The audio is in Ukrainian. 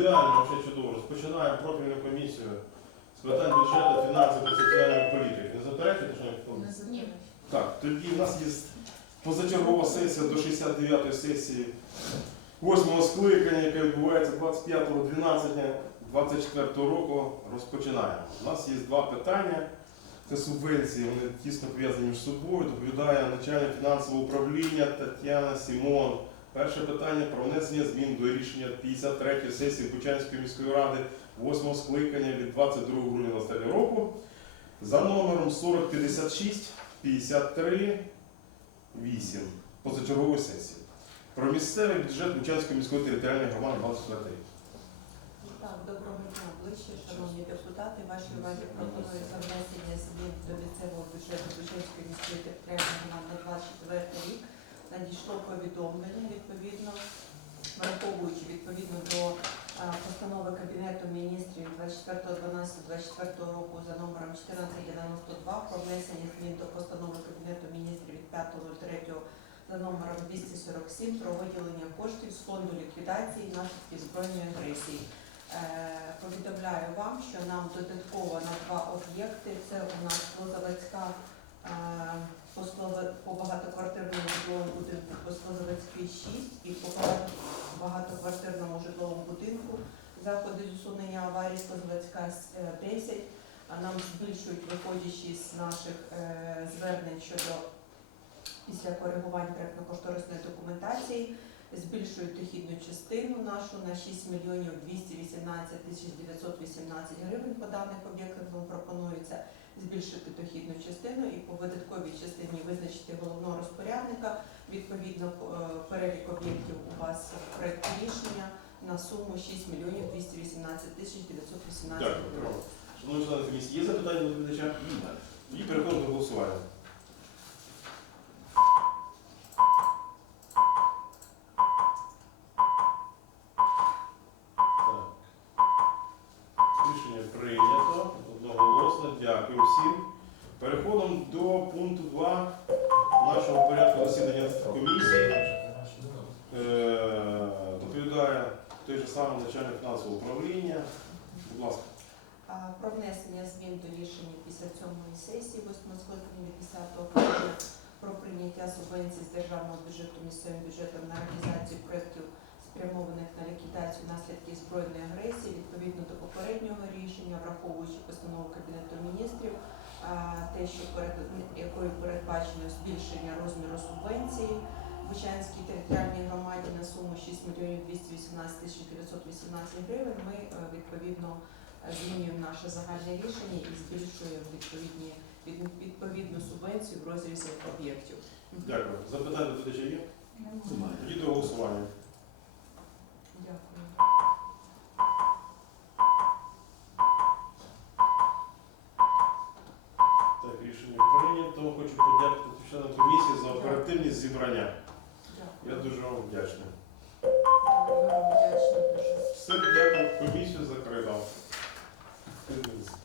ідеально, все чудово. Розпочинаємо профільну комісію з питань бюджету, фінансів та соціальної політики. Не заперечуєте, що не Ні. Так, тоді в нас є позачергова сесія до 69-ї сесії 8-го скликання, яке відбувається 25.12.24 року. Розпочинаємо. У нас є два питання. Це субвенції, вони тісно пов'язані між собою. Доповідає начальник фінансового управління Тетяна Сімон. Перше питання про внесення змін до рішення 53-ї сесії Бучанської міської ради 8 скликання від 22 грудня 2023 року за номером 4056 53 8 позачергової сесії про місцевий бюджет Бучанської міської територіальної громади 24. Так, доброго дня, ближче, шановні депутати. Вашій увазі пропонується внесення змін до місцевого бюджету Бужинської міської територіальної громади на 24 рік. Надійшло повідомлення відповідно, враховуючи відповідно до постанови Кабінету міністрів 24.12.24 року за номером 1492 про внесення змін до постанови Кабінету міністрів від 5.03 за номером 247 про виділення коштів з фонду ліквідації наслідків збройної агресії. Е, Повідомляю вам, що нам додатково на два об'єкти. Це у нас е, по багатоквартирному житловому будинку по Слозавецькій 6 і по багатоквартирному житловому будинку заходи з усунення аварії Слозавецька е, 10. А нам збільшують, виходячи з наших е, звернень щодо після коригувань проектно-кошторисної документації, збільшують дохідну частину нашу на 6 мільйонів 218 тисяч 918 гривень по даних об'єктах збільшити дохідну частину і по видатковій частині визначити головного розпорядника. Відповідно, е, перелік об'єктів у вас в проєкті рішення на суму 6 мільйонів 218 тисяч 918 Дякую. гривень. Шановні члени комісії, є запитання до доповідача? І переходимо до голосування. Дякую всім. Переходимо до пункту 2 нашого порядку засідання комісії. Е, Доповідає той же самий начальник фінансового управління. Будь ласка. Про внесення змін до рішення 57-ї сесії 8 скликання від 10 квітня про прийняття субвенцій з державного бюджету місцевим бюджетом на реалізацію проєктів, спрямованих на ліквідацію наслідків збройної агресії відповідно до попереднього рішення, враховуючи постанову Кабінету міністрів, те, що перед якою передбачено збільшення розміру субвенції Бучанській територіальній громаді на суму 6 мільйонів 218 тисяч 918 гривень. Ми е, відповідно змінюємо наше загальне рішення і збільшуємо відповідні відповідну субвенцію в розрізі об'єктів. Дякую. Запитання до є? Тоді до голосування. Дякую. Так, рішення прийнято. Хочу подякувати членам комісії за оперативність зібрання. Я дуже вам вдячний. Все, дякую. Комісію закрито.